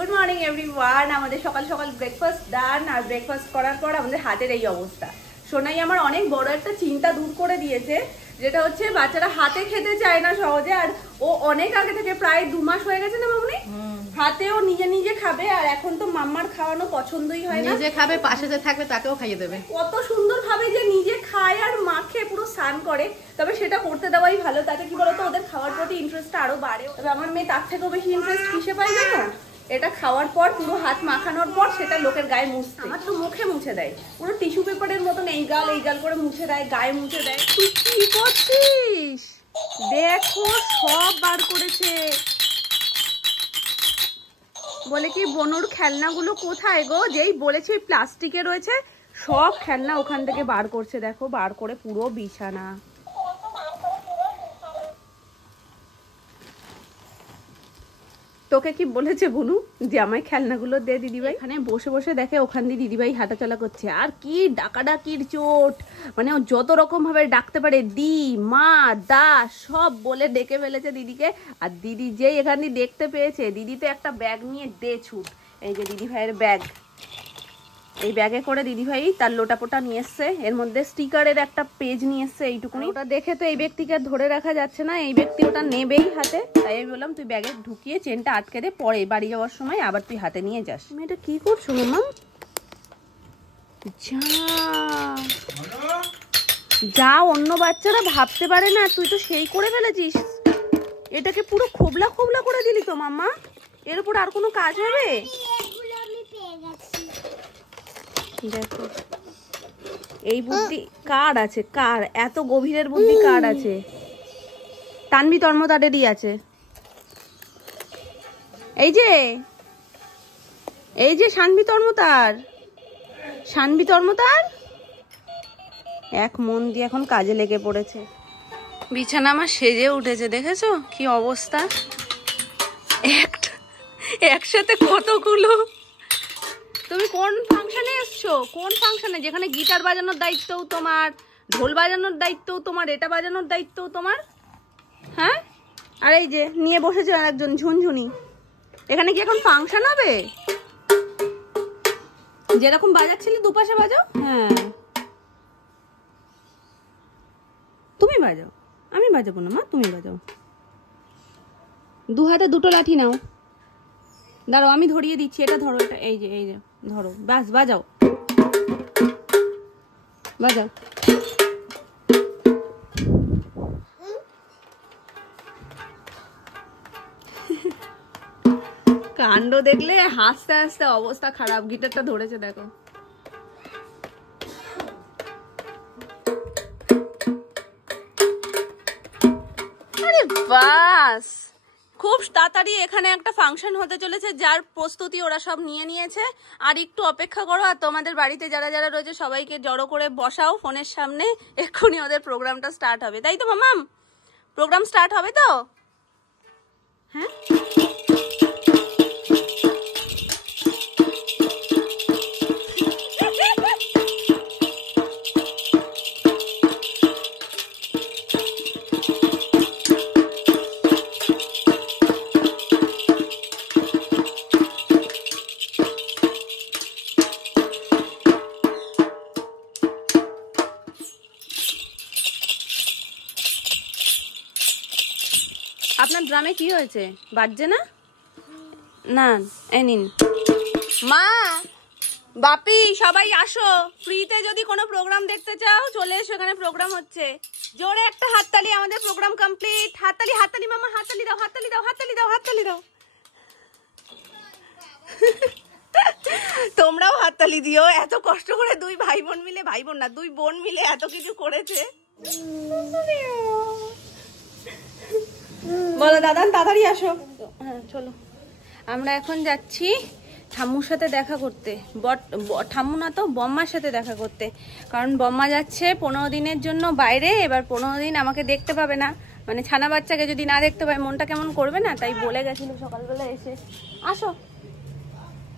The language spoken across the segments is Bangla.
Good morning everyone. আমাদের সকাল সকাল ব্রেকফাস্ট ডান, আর ব্রেকফাস্ট করার পর আমাদের হাতের এই অবস্থা। সোনাই আমার অনেক বড় একটা চিন্তা দূর করে দিয়েছে, যেটা হচ্ছে বাচ্চারা হাতে খেতে চায় না সহজে। আর ও অনেক আগে থেকে, প্রায় 2 মাস হয়ে গেছে না মামনি, হাতেও নিজে নিজে খাবে। আর এখন তো মাম্মার খাওয়ানো পছন্দই হয় না, নিজে খাবে, পাশে যে থাকবে তাকেও খাইয়ে দেবে। কত সুন্দর ভাবে যে নিজে খায় আর মাখে পুরো স্নান করে। তবে সেটা করতে দেওয়াই ভালো, তাতে কি বলতো ওদের খাওয়ার প্রতি ইন্টারেস্টটা আরো বাড়ে। তবে আমার মেয়ে তার থেকেও বেশি ইন্টারেস্ট কিসে পাই জানো? এটা খাওয়ার পর, পুরো হাত মাখানোর পর সেটা লোকের গায়ে মুছতে। আমার তো মুখে মুছে দেয়, পুরো টিস্যু পেপারের মতন এই গাল করে মুছে দেয়, গায়ে মুছে দেয়। তুই কি করছিস? দেখো সব বার করেছে। বলে কি বনুর খেলনাগুলো কোথায় গো? যেই বলেছে প্লাস্টিকে রয়েছে, সব খেলনা ওখান থেকে বার করছে। দেখো বার করে পুরো বিছানা। তোকে কি বলেছে বনু যে আমায় খেলনাগুলো দে দিদিভাই? এখানে বসে বসে দেখে ওখান দিয়ে দিদিভাই হাঁটাচলা করছে। আর কি ডাকাডাকির চোট, মানে ও যত রকম ভাবে ডাকতে পারে, দি, মা, দা সব বলে ডেকে ফেলেছে দিদিকে। আর দিদি যেই এখান দিয়ে দেখতে পেয়েছে, দিদি তো একটা ব্যাগ নিয়ে দে ছুট। এই যে দিদি ভাইয়ের ব্যাগ, এই ব্যাগে করে দিদিভাই তার লোটাপোটা নিয়ে এসছে। এর মধ্যে স্টিকারের একটা পেজ নিয়ে এসছে এইটুকুনি। ওটা দেখে তো এই ব্যক্তিকে ধরে রাখা যাচ্ছে না, এই ব্যক্তি ওটা নেবেই হাতে। তাই আমি বললাম তুই ব্যাগে ঢুকিয়ে চেনটা আটকে দে, পরে বাড়ি যাওয়ার সময় আবার তুই হাতে নিয়ে যাস। তুমি এটা কি করছো মামা? যা অন্য বাচ্চারা ভাবতে পারে না, তুই তো সেই করে ফেলেছিস। এটাকে পুরো খোবলা খোবলা করে দিলি তো মাম্মা। এর উপর আর কোনো কাজ হবে? দেখো এই বুদ্ধি কার আছে, কার এত গভীরের বুদ্ধি কার আছে? তানভি তর্মতারেরই আছে। এই যে সানভি তর্মতার এক মন দিয়ে এখন কাজে লেগে পড়েছে। বিছানা আমার সেজে উঠেছে, দেখেছো কি অবস্থা? একসাথে কতগুলো। তুমি কোন ফাংশনে এসছো? কোন ফাংশনে যেখানে গিটার বাজানোর দায়িত্বও তোমার, ঢোল বাজানোর দায়িত্বও তোমার, এটা বাজানোর দায়িত্বও তোমার? হ্যাঁ, আর এই যে নিয়ে বসেছো একজন ঝুনঝুনি। এখানে কি এখন ফাংশন হবে? যেরকম বাজাচ্ছিলি দুপাশে বাজাও। হ্যাঁ তুমি বাজাও, আমি বাজাবো না মা, তুমি বাজাও। 2 হাতে 2টো লাঠি নাও। দাঁড়াও আমি ধরিয়ে দিচ্ছি, এটা ধরো, এটা এই যে ধরো, বাস বাজাও বাজাও। কাণ্ড দেখলে হাসতে হাসতে অবস্থা খারাপ। গিটারটা ধরেছে দেখো। আরে বাস, খুব তাড়াতাড়ি এখানে একটা ফাংশন হতে চলেছে, যার প্রস্তুতি ওরা সব নিয়ে নিয়েছে। আর একটু অপেক্ষা করো, আর তোমাদের বাড়িতে যারা যারা রয়েছে সবাইকে জড়ো করে বসাও ফোনের সামনে। এক্ষুনি ওদের প্রোগ্রামটা স্টার্ট হবে, তাই তো মামাম? প্রোগ্রাম স্টার্ট হবে তো? হ্যাঁ আপনার ড্রামে কি হয়েছে? বাজছে না? না এই নিন। মা, বাপি সবাই আসো, ফ্রিতে যদি কোনো প্রোগ্রাম দেখতে চাও চলে এসো, এখানে প্রোগ্রাম হচ্ছে। জোরে একটা হাততালি, আমাদের প্রোগ্রাম কমপ্লিট। হাততালি হাততালি মামা, হাততালি দাও, হাততালি দাও, হাততালি দাও, হাততালি দাও। তোমরাও হাততালি দিও। এত কষ্ট করে 2 ভাই বোন মিলে, ভাই বোন না 2 বোন মিলে এত কিছু করেছে। বলো দাদা তাড়াতাড়ি আসো। হ্যাঁ চলো, আমরা এখন যাচ্ছি ঠাম্মুর সাথে দেখা করতে। ঠাম্মু না তো বম্মার সাথে দেখা করতে, কারণ বম্মা যাচ্ছে 15 দিনের জন্য বাইরে। এবার 15 দিন আমাকে দেখতে পাবে না, মানে ছানা বাচ্চাকে যদি না দেখতে পায় মনটা কেমন করবে না? তাই বলে গেছিল সকালবেলা এসে। আসো,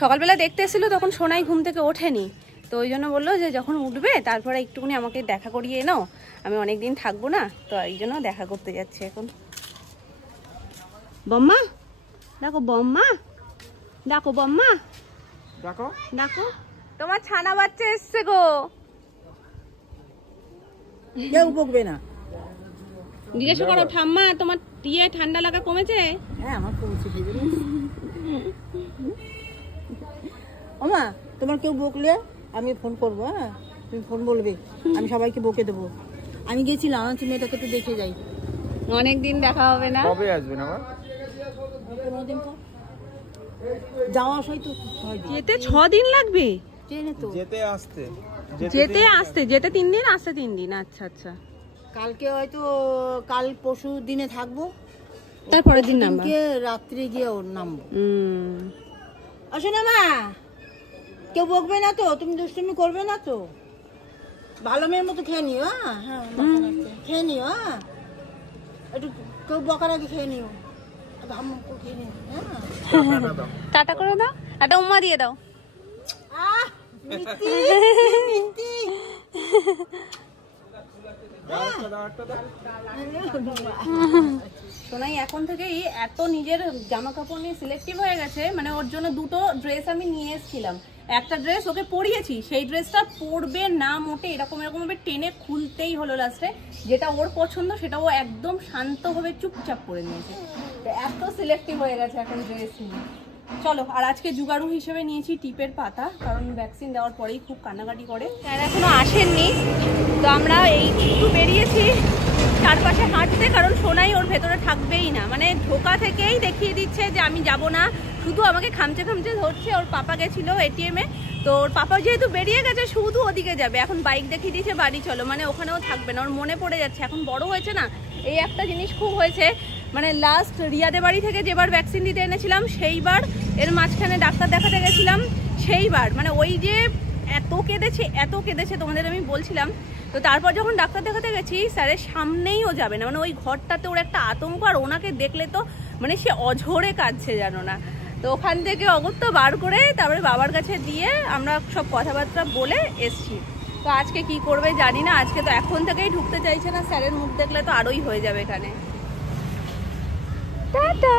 সকালবেলা দেখতে এসেছিল, তখন সোনাই ঘুম থেকে ওঠেনি, তো ওই জন্য বললো যে যখন উঠবে তারপরে একটুখানি আমাকে দেখা করিয়ে নাও, আমি অনেকদিন থাকবো না, তো এই জন্য দেখা করতে যাচ্ছে এখন। বম্মা দেখো, বম্মা ডাকো বম্মা, দেখো ডাকো। তোমার ছানা বাচ্চা এসছে গো। কেউ বকবে না। জিজ্ঞাসা করো ঠাম্মা তোমার ঠান্ডা লাগা কমেছে? হ্যাঁ আমার কমেছে। ওমা তোমার কেউ বকলে আমি ফোন করবো। হ্যাঁ তুমি ফোন বলবে, আমি সবাইকে বকে দেবো। আমি গেছিলাম আমার মেয়েটাকে তো দেখে যাই। অনেকদিন দেখা হবে না। কবে আসবেন আবার? 15 দিন পর যাওয়া আসাই তো 6 দিন। যেতে 6 দিন লাগবে? ট্রেনে তো যেতে আসতে যেতে 3 দিন, আসতে 3 দিন। আচ্ছা আচ্ছা। কালকে হয়তো কাল পরশু দিনে থাকবো, তারপরের দিন নামবা? রাত্রে গিয়ে ওর নামবো। আসো না মা, কেউ বকবে না তো? তুমি দুষ্টুমি করবে না তো? ভালো মেয়ের মতো খেয়ে নিও। হ্যাঁ খেয়ে নিও। হ্যাঁ একটু কেউ বকার আগে খেয়ে নিও, ঘাম খেয়ে নিও। হ্যাঁ টাটা করে দাও, একটা উম্মা দিয়ে দাও। মিষ্টি মিষ্টি। সোনাই এখন থেকেই এত নিজের জামা কাপড় নিয়ে সিলেক্টিভ হয়ে গেছে, মানে ওর জন্য 2টো ড্রেস আমি নিয়ে এসেছিলাম। একটা ড্রেস ওকে পরিয়েছি, সেই ড্রেসটা পরবে না মোটে, এরকম ভাবে টেনে খুলতেই হলো লাস্টে। যেটা ওর পছন্দ সেটা ও একদম শান্তভাবে চুপচাপ পরে নিয়েছে। এত সিলেক্টিভ হয়ে গেছে এখন ড্রেস নিয়ে। চলো, আর আজকে জুগাড়ু হিসেবে নিয়েছি টিপের পাতা, কারণ ভ্যাকসিন দেওয়ার পরেই খুব কান্নাকাটি করে। স্যার এখনো আসেননি, তো আমরা এই একটু বেরিয়েছি চারপাশে হাঁটতে, কারণ সোনাই ওর ভেতরে থাকবেই না। মানে ঢোকা থেকেই দেখিয়ে দিচ্ছে যে আমি যাব না, শুধু আমাকে খামচে খামচে ধরছে। ওর পাপা গেছিল এটিএমে, তো ওর পাপা যেহেতু বেরিয়ে গেছে শুধু ওদিকে যাবে। এখন বাইক দেখিয়ে দিয়েছে বাড়ি চলো, মানে ওখানেও থাকবে না। ওর মনে পড়ে যাচ্ছে, এখন বড় হয়েছে না। এই একটা জিনিস খুব হয়েছে, মানে লাস্ট রিয়াদের বাড়ি থেকে যেবার ভ্যাকসিন দিতে এনেছিলাম সেইবার, এর মাঝখানে ডাক্তার দেখাতে গেছিলাম সেইবার, মানে ওই যে এত কেঁদেছে তোমাদের আমি বলছিলাম। তো তারপর যখন ডাক্তার দেখাতে গেছি, স্যারের সামনেই ও যাবে না, মানে ওই ঘরটাতে ওর একটা আতঙ্ক। আর ওনাকে দেখলে তো মানে সে অঝরে কাঁদছে জানো না। তো ওখান থেকে অগত্যা বার করে তারপরে বাবার কাছে দিয়ে আমরা সব কথাবার্তা বলে এসছি। তো আজকে কি করবে জানি না, আজকে তো এখন থেকেই ঢুকতে চাইছে না। স্যারের মুখ দেখলে তো আরোই হয়ে যাবে এখানে। টাটা।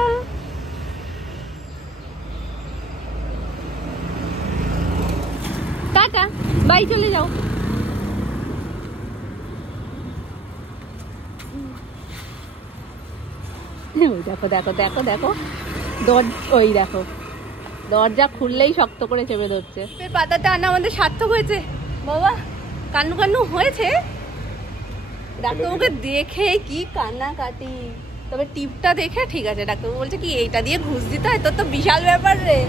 টাটা, বাই, চলে যাও। দেখো দেখো দেখো দেখো, ওই দেখো দরজা খুললেই শক্ত করে চেপে ধরছে। পাতাটা আনা আমাদের সার্থক হয়েছে বাবা। কান্নু কান্নু হয়েছে, ডাক্তারবাবুকে দেখে কি কান্নাকাটি। তবে টিপটা দেখে ঠিক আছে, ডাক্তারবাবু বলছে কি এইটা দিয়ে ঘুষ দিতে হয়, তোর তো বিশাল ব্যাপার রে,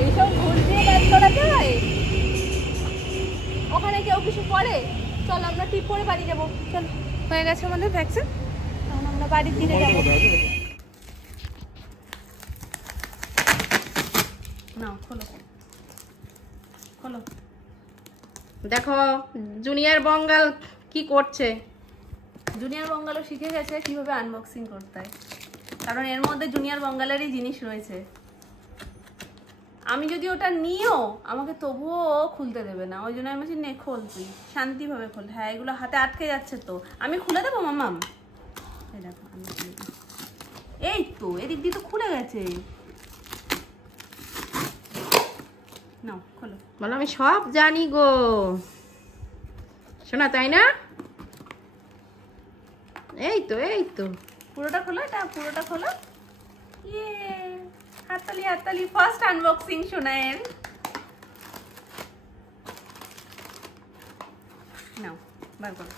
এইসব ঘুষ দিয়ে কাজ করাতে হয়। ওখানে কেউ কিছু করে? চল আমরা টিপ করে বাড়ি যাবো। চল, হয়ে গেছে আমাদের ভ্যাকসিন, তখন আমরা বাড়ির দিকে যাবো। নাও খোলো খোলো। দেখো জুনিয়র বঙ্গাল কি করছে। জুনিয়র বঙ্গালও শিখে গেছে কিভাবে আনবক্সিং করতে হয়, কারণ এর মধ্যে জুনিয়র বঙ্গালেরই জিনিস রয়েছে। আমি যদি ওটা নিও আমাকে তবুও খুলতে দেবে না, ওই জন্য আমি বলছি নে খোল, তুই শান্তিভাবে খোল। হ্যাঁ এগুলো হাতে আটকে যাচ্ছে, তো আমি খুলে দেবো মামাম। এই দেখো আমি খুলে দিই। এই তো এদিক দিয়ে তো খুলে গেছে। নাও খোলো। বলো আমি সব জানি গো শোনা, তাই না? এই তো পুরোটা খোলো, এটা পুরোটা খোলো। ইয়ে, হাততালি হাততালি, ফার্স্ট আনবক্সিং সোনায়ের। নাও বার করো।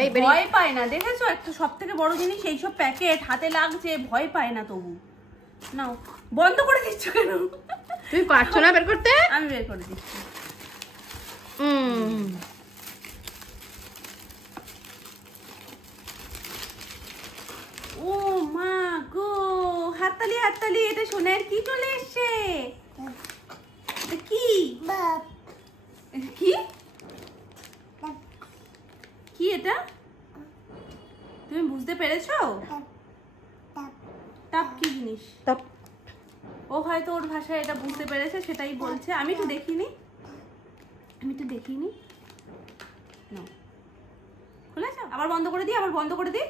এই ভয় পায় না, দেখেছো? একটা সব থেকে বড় জিনিস, এইসব প্যাকেট হাতে লাগছে ভয় পায় না তবু। নাও, বন্ধ করে দিচ্ছ কেন? তুমি পারছো না বের করতে? আমি বের করে দিচ্ছি। ও মা গো, হাততালি হাততালি, এটা সোনার কি চলে এসছে? এটা কি? এটা কি? কি এটা? তুমি বুঝতে পেরেছো? টাপ কি জিনিস? ও হয়তো ওর ভাষায় এটা বুঝতে পেরেছে, সেটাই বলছে। আমি একটু দেখিনি, নাও খুলেছ? আবার বন্ধ করে দিই,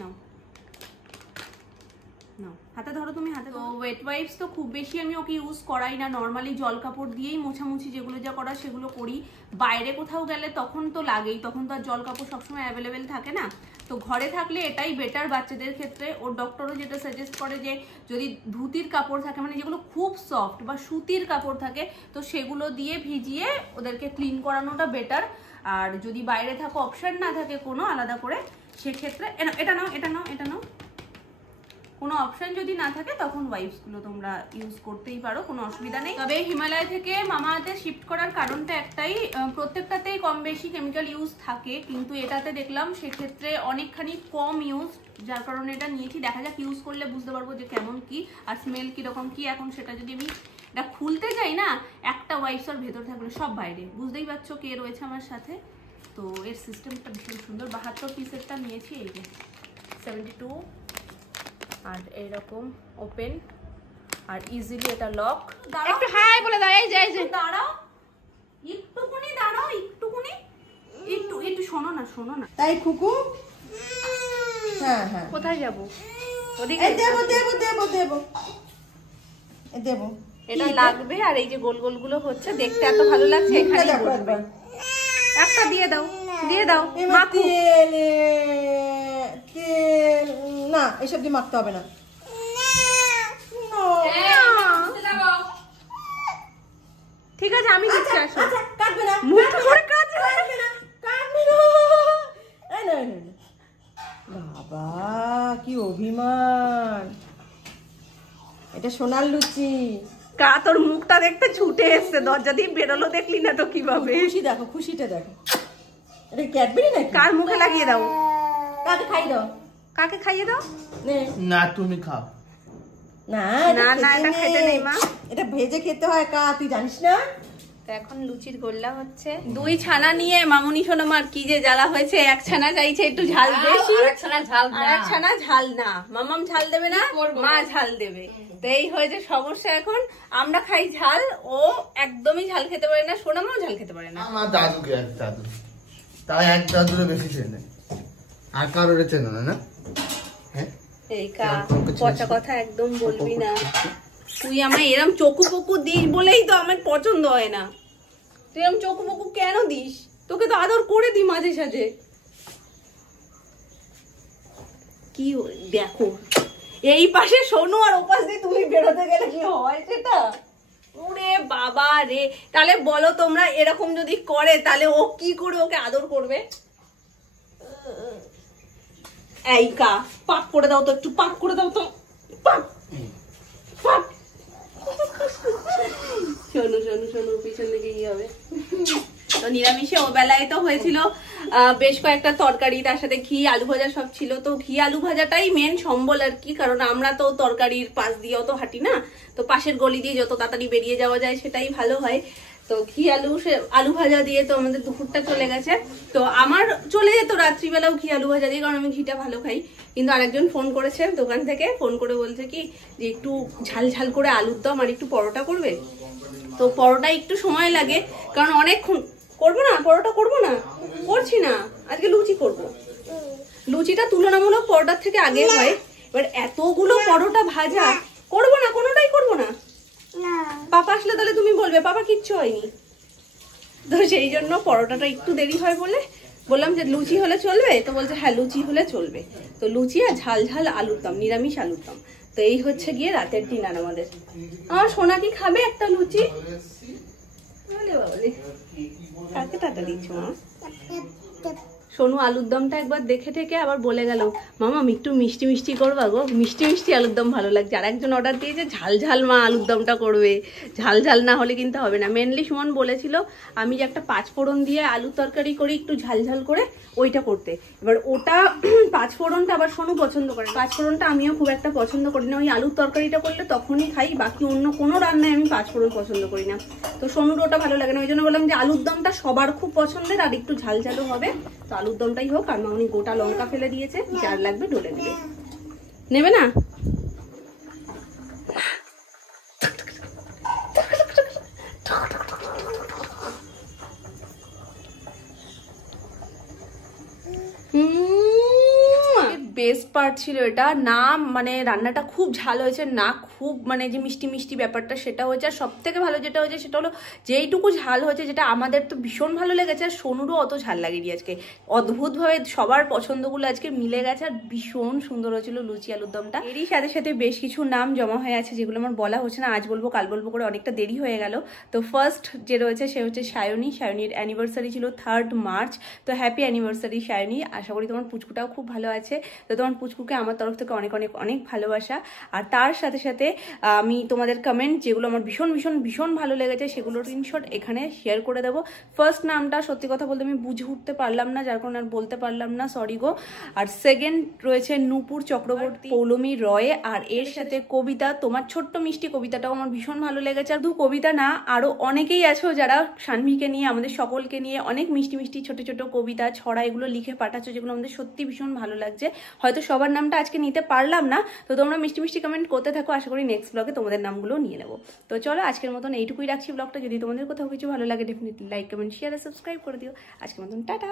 নাও নাও হাতে ধরো, তুমি হাতে ধরো। ওয়েট ওয়াইপস তো খুব বেশি আমি ওকে ইউজ করাই না, নর্মালি জল কাপড় দিয়েই মোছামুছি যেগুলো যা করা সেগুলো করি। বাইরে কোথাও গেলে তখন তো লাগেই, তখন তো আর জল কাপড় সবসময় অ্যাভেলেবেল থাকে না। তো ঘরে থাকলে এটাই বেটার বাচ্চাদের ক্ষেত্রে। ওর ডক্টরও যেটা সাজেস্ট করে যে যদি ধুতির কাপড় থাকে, মানে যেগুলো খুব সফট বা সুতির কাপড় থাকে, তো সেগুলো দিয়ে ভিজিয়ে ওদেরকে ক্লিন করানোটা বেটার। আর যদি বাইরে থাকো, অপশন না থাকে কোনো আলাদা করে, সেক্ষেত্রে এটা নাও, এটা নাও, এটা নাও, কোনো অপশন যদি না থাকে তখন ওয়াইপস গুলো তোমরা ইউজ করতেই পারো, কোনো অসুবিধা নেই। তবে হিমালয় থেকে মামাআর্থে শিফট করার কারণটা একটাই, প্রত্যেকটাতেই কম বেশি কেমিক্যাল ইউজ থাকে, কিন্তু এটাতে দেখলাম সেক্ষেত্রে অনেকখানি কম ইউজ, যার কারণে এটা নিয়েছি। দেখা যাক ইউজ করলে বুঝতে পারবো যে কেমন কি আর স্মেল কিরকম কি। এখন সেটা যদি আমি এটা খুলতে যাই না, একটা ওয়াইপস আর ভেতর থাকলে সব বাইরে, বুঝতেই পারছো কে রয়েছে আমার সাথে। তো এর সিস্টেমটা ভীষণ সুন্দর। 72 পিসেরটা নিয়েছি, এই যে 72, আর এইরকম ওপেন, আর ইজিলি এটা লক। একটু হাই বলে দাও। এই যে দাঁড়াও, একটুকুনি দাঁড়াও, একটুকুনি, একটু একটু শোনো না, শোনো না। তাই খুকু? হ্যাঁ হ্যাঁ, কোথায় যাব? ওদিকে দেবো দেবো দেবো দেবো দেবো। এটা লাগবে। আর এই যে গোল গোল গুলো হচ্ছে, দেখতে এত ভালো লাগছে, এখানে বসবে। একটা দিয়ে দাও, দিয়ে দাও। তেল তেল না, এসব দিয়ে মাখতে হবে না। ঠিক আছে, আমি দিচ্ছি, আসো। কাটবে না, মুখটা করে কাটবে না, কাটবে না, কাটবে না। এই না, এই না। বাবা কি অভিমান! এটা সোনার লুচি। কা তোর মুখটা দেখতে ছুটে এসছে, দরজা দিয়ে বেরোলো, দেখলি না তো কিভাবে। খুশি দেখো, খুশিটা দেখো। এটা ক্যাডবেরি নাকি? কার মুখে লাগিয়ে দাও? কাকে খাই দাও? কাকে খাইয়ে দাও? নে। না তুমি খাও। না না না, এটা খেতে নেই মা, এটা ভেজে খেতে হয়। কা তুই জানিস না? তো এখন লুচির গোল্লা হচ্ছে। দুই ছানা নিয়ে মামুনি সোনামার কি যে জ্বালা হয়েছে। এক ছানা চাইছে একটু ঝাল বেশি, আর এক ছানা ঝাল না। মামাম ঝাল দেবে না, মা ঝাল দেবে। তো এই হয়েছে সমস্যা এখন। আমরা খাই ঝাল, ও একদমই ঝাল খেতে পারে না, সোনামাও ঝাল খেতে পারে না। আমার দাদুকে এক দাদু, তাই এক দাদুরে বেশি চেনে, আর কারোর চেনে না। না হ্যাঁ, এই কা পচা কথা একদম বলবি না। তুই আমায় এরম চকু পকু দিস বলেই তো আমার পছন্দ হয় না। তুই এরম চকু পকু কেন দিস? তোকে তো আদর করে দি মাঝে সাঝে। কি দেখো, এই পাশে শোনো আর ওপাশ দিয়ে তুমি বেরোতে গেলে কি হয় সেটা? ওরে বাবা রে, তাহলে বলো তোমরা, এরকম যদি করে তাহলে ও কি করে ওকে আদর করবে? এই কা পাক করে দাও তো, একটু পাক করে দাও তো, পাক পাক। শোনো শোনো শোনো, পিছন দিকে কি হবে? তো নিরামিষে ও বেলায় তো হয়েছিল বেশ কয়েকটা তরকারি, তার সাথে ঘি আলু ভাজা সব ছিল। তো ঘি আলু ভাজাটাই মেন সম্বল আর কি, কারণ আমরা তো তরকারির পাশ দিয়ে অত হাঁটি না, তো পাশের গলি দিয়ে যত তাড়াতাড়ি বেরিয়ে যাওয়া যায় সেটাই ভালো হয়। তো ঘি আলু ভাজা দিয়ে তো আমাদের দুপুরটা চলে গেছে। তো আমার চলে যেত রাত্রিবেলাও ঘি আলু ভাজা দিয়ে, কারণ আমি ঘিটা ভালো খাই। কিন্তু আরেকজন ফোন করেছে দোকান থেকে, ফোন করে বলছে কি যে একটু ঝাল ঝাল করে আলুর দম আর একটু পরোটা করবে। তো পরোটা একটু সময় লাগে, কারণ অনেকক্ষণ করবো না, পরোটা করবো না, করছি না, আজকে লুচি করবো। লুচিটা তুলনামূলক পরোটার থেকে আগে হয়। এবার এতগুলো পরোটা ভাজা করবো না, কোনোটাই করবো না। পাপা আসলে তাহলে তুমি বলবে পাপা কিচ্ছু হয়নি। তো সেই জন্য পরোটাটা একটু দেরি হয় বলে বললাম যে লুচি হলে চলবে, তো বলছে হ্যাঁ লুচি হলে চলবে। তো লুচি আর ঝাল ঝাল আলুর দম, নিরামিষ আলুর দম। তো এই হচ্ছে গিয়ে রাতের ডিনার আমাদের। আমার সোনা কি খাবে একটা লুচি? কাকে টাটা দিচ্ছ মা? সোনু আলুর দমটা একবার দেখে থেকে আবার বলে গেল মামা একটু মিষ্টি মিষ্টি করবা গো, মিষ্টি মিষ্টি আলুর দম ভালো লাগছে। আর একজন অর্ডার দিয়েছে ঝাল ঝাল মা আলুর দমটা করবে, ঝাল ঝাল না হলে কিন্তু হবে না। মেনলি সুমন বলেছিল আমি যে একটা 5 ফোড়ন দিয়ে আলুর তরকারি করি একটু ঝাল ঝাল করে, ওইটা করতে। এবার ওটা 5 ফোড়নটা আবার সোনু পছন্দ করে, 5 ফোড়নটা আমিও খুব একটা পছন্দ করি না। ওই আলুর তরকারিটা করলে তখনই খাই, বাকি অন্য কোনো রান্নায় আমি 5 ফোড়ন পছন্দ করি না। তো সোনুর ওটা ভালো লাগে না, ওই জন্য বললাম যে আলুর দমটা সবার খুব পছন্দের আর একটু ঝাল ঝালও হবে। তো আলুর দমটাই হোক। আর মামনি গোটা লঙ্কা ফেলে দিয়েছে, যার লাগবে ডলে নেবে। নেবে না? বেস্ট পার্ট ছিল এটা, না মানে রান্নাটা খুব ঝাল হয়েছে, না খুব মানে যে মিষ্টি মিষ্টি ব্যাপারটা সেটা হয়েছে। আর সব থেকে ভালো যেটা হয়েছে সেটা হলো যেইটুকু ঝাল হয়েছে, যেটা আমাদের তো ভীষণ ভালো লেগেছে, আর সোনুরও অত ঝাল লাগেনি আজকে। অদ্ভুতভাবে সবার পছন্দগুলো আজকে মিলে গেছে, আর ভীষণ সুন্দর হয়েছিল লুচি আলুর দমটা। এরই সাথে সাথে বেশ কিছু নাম জমা হয়ে আছে যেগুলো আমার বলা হচ্ছে না, আজ বলবো কাল বলবো করে অনেকটা দেরি হয়ে গেল। তো ফার্স্ট যে রয়েছে সে হচ্ছে সায়নী। সায়নীর অ্যানিভার্সারি ছিল 3rd মার্চ। তো হ্যাপি অ্যানিভার্সারি সায়নী, আশা করি তোমার পুচকুটাও খুব ভালো আছে। তো তোমার পুচকুকে আমার তরফ থেকে অনেক অনেক অনেক ভালোবাসা। আর তার সাথে সাথে আমি তোমাদের কমেন্ট যেগুলো আমার ভীষণ ভীষণ ভীষণ ভালো লেগেছে সেগুলোর স্ক্রিনশট এখানে শেয়ার করে দেবো। ফার্স্ট নামটা সত্যি কথা বলতে আমি বুঝে উঠতে পারলাম না, যার কারণে আর বলতে পারলাম না, সরি গো। আর সেকেন্ড রয়েছে নূপুর চক্রবর্তী, পৌলমী রয়, আর এর সাথে কবিতা। তোমার ছোট্ট মিষ্টি কবিতাটাও আমার ভীষণ ভালো লেগেছে। আর শুধু কবিতা না, আরো অনেকেই আছো যারা সানভিকে নিয়ে, আমাদের সকলকে নিয়ে অনেক মিষ্টি মিষ্টি ছোট ছোট কবিতা ছড়া এগুলো লিখে পাঠাচ্ছ, যেগুলো আমাদের সত্যি ভীষণ ভালো লাগছে। হয়তো সবার নামটা আজকে নিতে পারলাম না, তো তোমরা মিষ্টি মিষ্টি কমেন্ট করতে থাকো, আশা করি নেক্সট ব্লগে তোমাদের নামগুলো নিয়ে নেবো। তো চলো আজকের মতন এইটুকুই রাখছি ব্লগটা। যদি তোমাদের কোথাও কিছু ভালো লাগে ডেফিনেটলি লাইক কমেন্ট শেয়ার আর সাবস্ক্রাইব করে দিও। আজকের মতন টাটা।